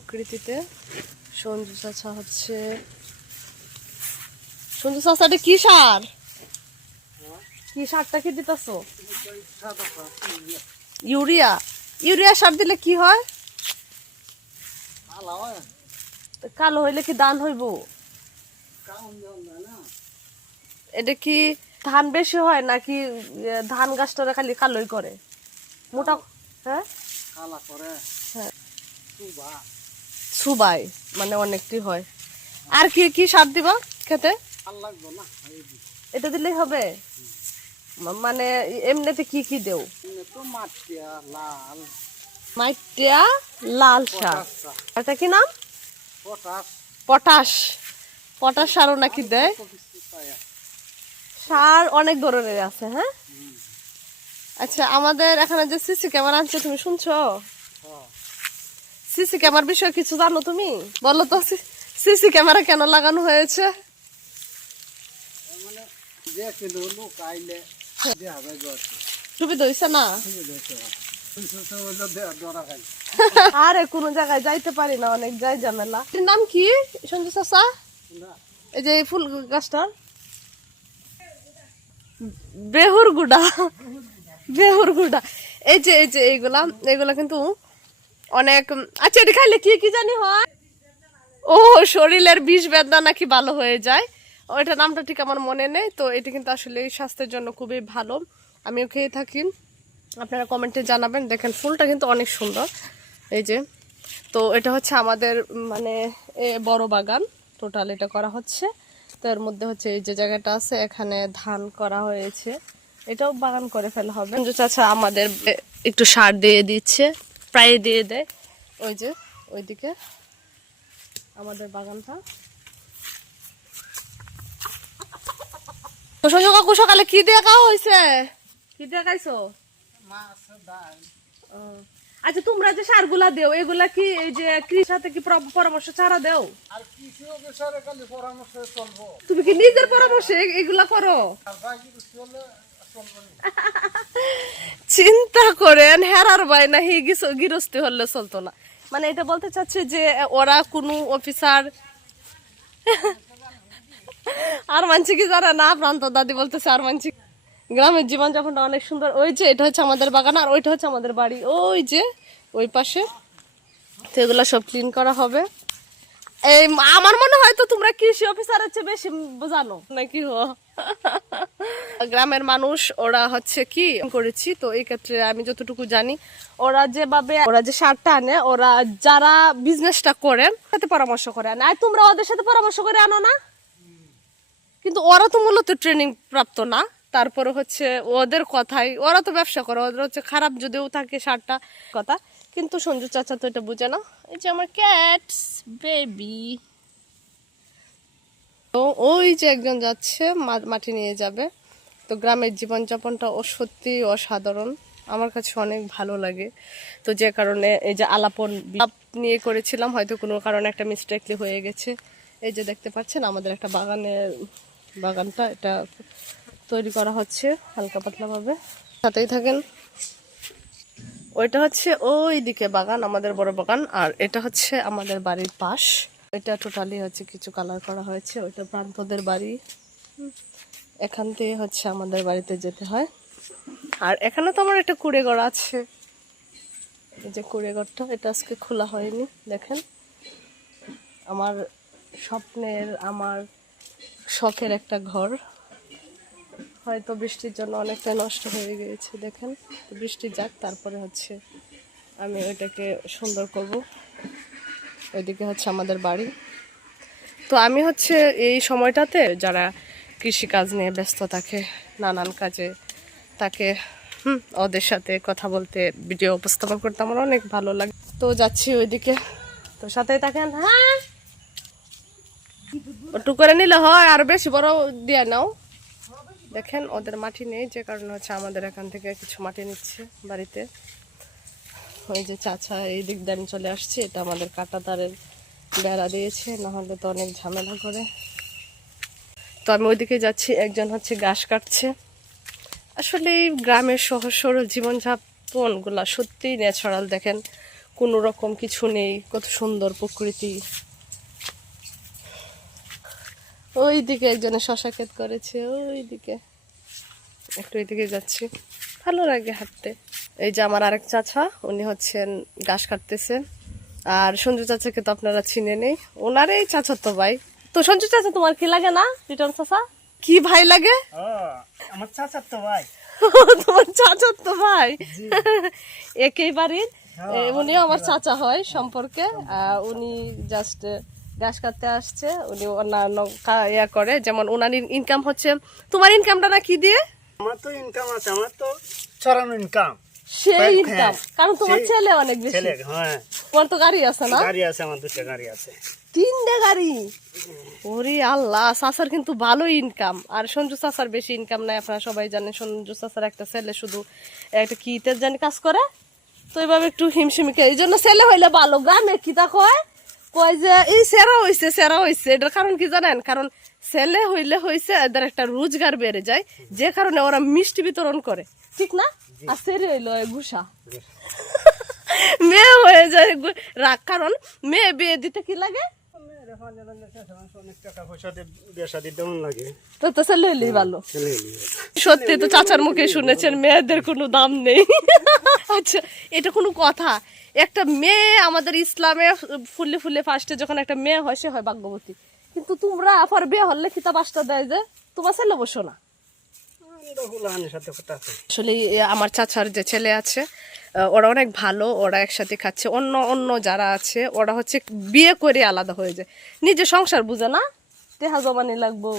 প্রকৃতিতে। সঞ্জু চাচা হচ্ছে সঞ্জু চাচা এটা কি সার? কি সারটা কি দিতেছ? ইউরিয়া। ইউরিয়া সার দিলে কি হয়? কালো হইলে কি দান হইব? এটা কি ধান বেশি হয় নাকি ধান গাছটা খালি কালোই করে? মোটা হ্যাঁ? কালা করে। হ্যাঁ। সুবাই মানে অনেকটি হয়। আর কি কি সার দিবা খেতে। এটা দিলেই হবে? মানে এমনিতে কি কি দেও? মাইটিয়া লাল সার। এটা কি নাম? পটাশ। পটাশ। সারও নাকি দেয়? সার অনেক ধরনের আছে হ্যাঁ? আচ্ছা আমাদের এখানে যে সিসি ক্যামেরা আনছে তুমি শুনছো? সিসি ক্যামেরার বিষয়ে কিছু জানো তুমি? বলো তো সিসি ক্যামেরা কেন লাগানো হয়েছে? মানে যে কিন্তু লোক আইলে দেখা যায় গছ সুবিধা হয়েছে না? ঠিক আছে সুস্থ হইল দেয়া ডরা খাই আরে কোন জায়গায় যাইতে পারি না অনেক যাই ঝামেলা। নাম কি সঞ্জু চাষা এই যে ফুল গাছটার? বেহুর গুড়া। বেহুর গুড়া। এই যে এই যে এইগুলা এইগুলা কিন্তু অনেক আচ্ছা এটা খাইলে কি কি জানি হয়? ও, শরীরের বিষ বেদনা নাকি ভালো হয়ে যায়। ওইটা নামটা ঠিক আমার মনে নেই, তো এটা কিন্তু আসলে স্বাস্থ্যের জন্য খুবই ভালো। আমিও খেয়ে থাকি। আপনারা কমেন্টে জানাবেন। দেখেন, ফুলটা কিন্তু অনেক সুন্দর। এই যে, তো এটা হচ্ছে আমাদের মানে বড় বাগান। টোটাল এটা করা হচ্ছে। তো এর মধ্যে হচ্ছে এই যে জায়গাটা আছে, এখানে ধান করা হয়েছে। এটাও বাগান করে ফেলা হবে। চাচা আমাদের একটু সার দিয়ে দিচ্ছে। প্রায় দিয়ে দেয় ওই যে ওইদিকে আমাদের বাগানটা। কাকু সকালে কি দিয়ে খাওয়া হয়েছে? কি দিয়ে খাইছো? মাছ ডাল। ও। আচ্ছা তোমরা যে সারগুলা দেও এগুলা কি এই যে কৃষি সাথে কি পরামর্শ ছাড়া দেও? তুমি কি নিজের পরামর্শে এগুলা করো? চিন্তা করেন, হেরার বাই না, হি গৃহস্থী হলে চলতো না। মানে এটা বলতে চাচ্ছে যে, ওরা কোনো অফিসার আর মানছি কি জানে না প্রান্ত দাদি বলতেছে আর মানছি গ্রামের জীবন যাপনটা অনেক সুন্দর। ওই যে, এটা হচ্ছে আমাদের বাগান আর ওইটা হচ্ছে আমাদের বাড়ি। ওই যে, ওই পাশে। তো সব ক্লিন করা হবে। এই, আমার মনে হয় তো তোমরা কৃষি অফিসারের চেয়ে বেশি জানো। নাকি হো? গ্রামের মানুষ, ওরা হচ্ছে কি, করেছি, তো এই ক্ষেত্রে আমি যতটুকু জানি, ওরা যেভাবে, ওরা যে সারটা আনে, ওরা যারা বিজনেসটা করে সাথে পরামর্শ করে আনে। আর তোমরা ওদের সাথে পরামর্শ করে আনো না? কিন্তু ওরা তো মূলত ট্রেনিং প্রাপ্ত না। তারপরে হচ্ছে ওদের কথাই, ওরা তো ব্যবসা করে, ওদের হচ্ছে খারাপ যদিও থাকে সারটা, কথা। কিন্তু সঞ্জু চাচা তো এটা বুঝে না। এই যে আমার ক্যাটস বেবি তো ওই যে একজন যাচ্ছে মাটি নিয়ে যাবে। তো গ্রামের জীবনযাপনটা ও সত্যি অসাধারণ। আমার কাছে অনেক ভালো লাগে। তো যে কারণে এই যে আলাপন নিয়ে করেছিলাম, হয়তো কোনো কারণে একটা মিস্টেকলি হয়ে গেছে। এই যে দেখতে পাচ্ছেন, আমাদের একটা বাগানের বাগানটা এটা তৈরি করা হচ্ছে হালকা পাতলাভাবে। সাথেই থাকেন। ওইটা হচ্ছে ওই দিকে বাগান, আমাদের বড় বাগান, আর এটা হচ্ছে আমাদের বাড়ির পাশ। এটা টোটালি হচ্ছে কিছু কালার করা হয়েছে, ওইটা প্রান্তদের বাড়ি। এখান থেকে হচ্ছে আমাদের বাড়িতে যেতে হয়। আর এখানে তো আমার একটা কুড়ে ঘর আছে। এই যে কুড়ে ঘরটা এটা আজকে খোলা হয়নি, দেখেন। আমার স্বপ্নের, আমার শখের একটা ঘর। হয়তো বৃষ্টির জন্য অনেকটা নষ্ট হয়ে গিয়েছে, দেখেন। বৃষ্টি যাক, তারপরে হচ্ছে আমি ওইটাকে সুন্দর করব। ওইদিকে হচ্ছে আমাদের বাড়ি। তো আমি হচ্ছে এই সময়টাতে যারা কৃষিকাজ নিয়ে ব্যস্ত থাকে নানান কাজে তাকে হুম, ওদের সাথে কথা বলতে ভিডিও উপস্থাপন করতে আমার অনেক ভালো লাগে। তো যাচ্ছি ওইদিকে। তো সাথেই থাকেন হ্যাঁ? একটু করে নিলে হয় আর বেশি বড় দিয়ে নাও। দেখেন ওদের মাটি নেই যে কারণে হচ্ছে আমাদের এখান থেকে কিছু মাটি নিচ্ছে বাড়িতে। ওই যে চাচা এই দিক দেন চলে আসছে, এটা আমাদের কাটা তারের বেড়া দিয়েছে, নাহলে তো অনেক ঝামেলা করে। তো আমি ওইদিকে যাচ্ছি, একজন হচ্ছে ঘাস কাটছে। আসলে এই গ্রামের সহজ সরল জীবনযাপনগুলা সত্যিই ন্যাচারাল দেখেন, কোনো রকম কিছু নেই, কত সুন্দর প্রকৃতি। ওই দিকে একজনে শশা ক্ষেত করেছে ওই দিকে একটু এদিকে যাচ্ছি। ভালো লাগে হাঁটতে। এই যে আমার আরেক চাচা উনি হচ্ছেন ঘাস কাটতেছে আর সঞ্জু চাচাকে তো আপনারা চিনে নেই। ওনার এই চাচা তো ভাই। তো সঞ্জু চাচা তোমার কি লাগে না রিটার্ন চাচা? কি ভাই লাগে? আমার চাচার তো ভাই। তোমার চাচার তো ভাই। একই বাড়ির। এ, উনিও আমার চাচা হয় সম্পর্কে। উনি জাস্ট ঘাস কাটতে আসছে। উনি অন্যান্য ইয়া করে। যেমন ওনার ইনকাম হচ্ছে তোমার ইনকামটা না কি দিয়ে? আমার তো ইনকাম আছে আমার তো ছড়ানো ইনকাম সেই হ্যাঁ, ইনকাম কারণ তোমার ছেলে অনেক বেশি। ছেলে হ্যাঁ। তোমার তো গাড়ি আছে না? গাড়ি আছে আমার দুটো গাড়ি আছে। তিনটে গাড়ি? ওরে আল্লাহ চাচার কিন্তু ভালো ইনকাম আর সঞ্জু চাচার বেশি ইনকাম নাই আপনারা সবাই জানেন সঞ্জু চাচার একটা ছেলে শুধু একটা কি ইতের জানি কাজ করে। তো এভাবে একটু হিমশিমিকে এই জন্য ছেলে হইলে ভালো। গ্রামে কিতা কয়? কয় যে এই সেরা হইছে সেরা হইছে। এটার কারণ কি জানেন? কারণ ছেলে হইলে হইছে এদের একটা রোজগার বেড়ে যায় যে কারণে ওরা মিষ্টি বিতরণ করে। ঠিক না? আর সেরে হইল ঘুষা মেয়ে হয়ে যায় রাগ কারণ মেয়ে বিয়ে দিতে কি লাগে? ছেলে সত্যি তো চাচার মুখে শুনেছেন মেয়েদের কোনো দাম নেই। আচ্ছা এটা কোনো কথা। একটা মেয়ে আমাদের ইসলামে ফুলে ফুলে ফার্স্টে যখন একটা মেয়ে হয় সে হয় ভাগ্যবতী। কিন্তু তোমরা আফার বিয়ে হলে খিতা পাঁচটা দেয় যে, তোমার ছেলে বসো না। আসলে আমার চাচার যে ছেলে আছে ওরা অনেক ভালো, ওরা একসাথে খাচ্ছে। অন্য অন্য যারা আছে, ওরা হচ্ছে বিয়ে করে আলাদা হয়ে যায়। নিজে সংসার বুঝে না? দেহা জমানি লাগবো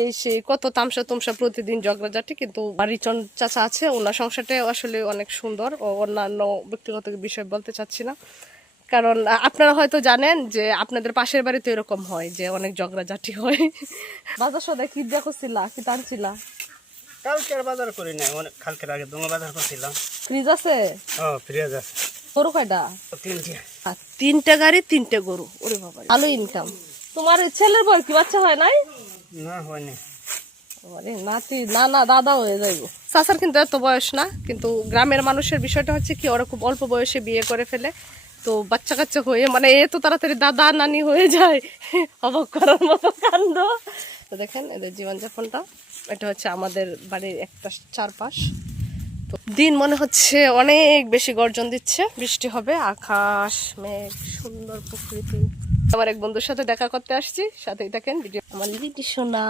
এই সে, কত তামসা তুমসা প্রতিদিন ঝগড়াঝাটি, কিন্তু বাড়িচন চাচা আছে, ওনার সংসারটা আসলে অনেক সুন্দর। ও অন্যান্য ব্যক্তিগত বিষয় বলতে চাচ্ছি না। কারণ আপনারা হয়তো জানেন যে আপনাদের পাশের বাড়িতে এরকম হয় যে অনেক ঝগড়াঝাটি হয়। বাজার সদায় কি দেখছিলা কি টানছিলা কালকে আর বাজার করি নাই অনেক কালকের আগে দোঙা বাজার করছিলাম। ফ্রিজ আছে? ও ফ্রিজ আছে। গরু কয়টা? তিনটে। আর তিনটে গাড়ি তিনটে গরু। ওরে বাবা ভালো ইনকাম তোমার ছেলের বয় কি? বাচ্চা হয় নাই? না হয়নি আরে নাতি না না দাদা হয়ে যাইব। চাচার কিন্তু এত বয়স না কিন্তু গ্রামের মানুষের বিষয়টা হচ্ছে কি ওরা খুব অল্প বয়সে বিয়ে করে ফেলে। তো বাচ্চা কাচ্চা হয়ে মানে এ তো তাড়াতাড়ি দাদা, নানি হয়ে যায়। অবাক করার মতো কাণ্ড। তো দেখেন, এদের জীবনযাপনটা। এটা হচ্ছে আমাদের বাড়ির একটা চারপাশ। তো দিন মনে হচ্ছে অনেক বেশি গর্জন দিচ্ছে। বৃষ্টি হবে, আকাশ, মেঘ, সুন্দর প্রকৃতি। আমার এক বন্ধুর সাথে দেখা করতে আসছি। সাথেই থাকেন, ভিডিও আমার লিটি সোনা।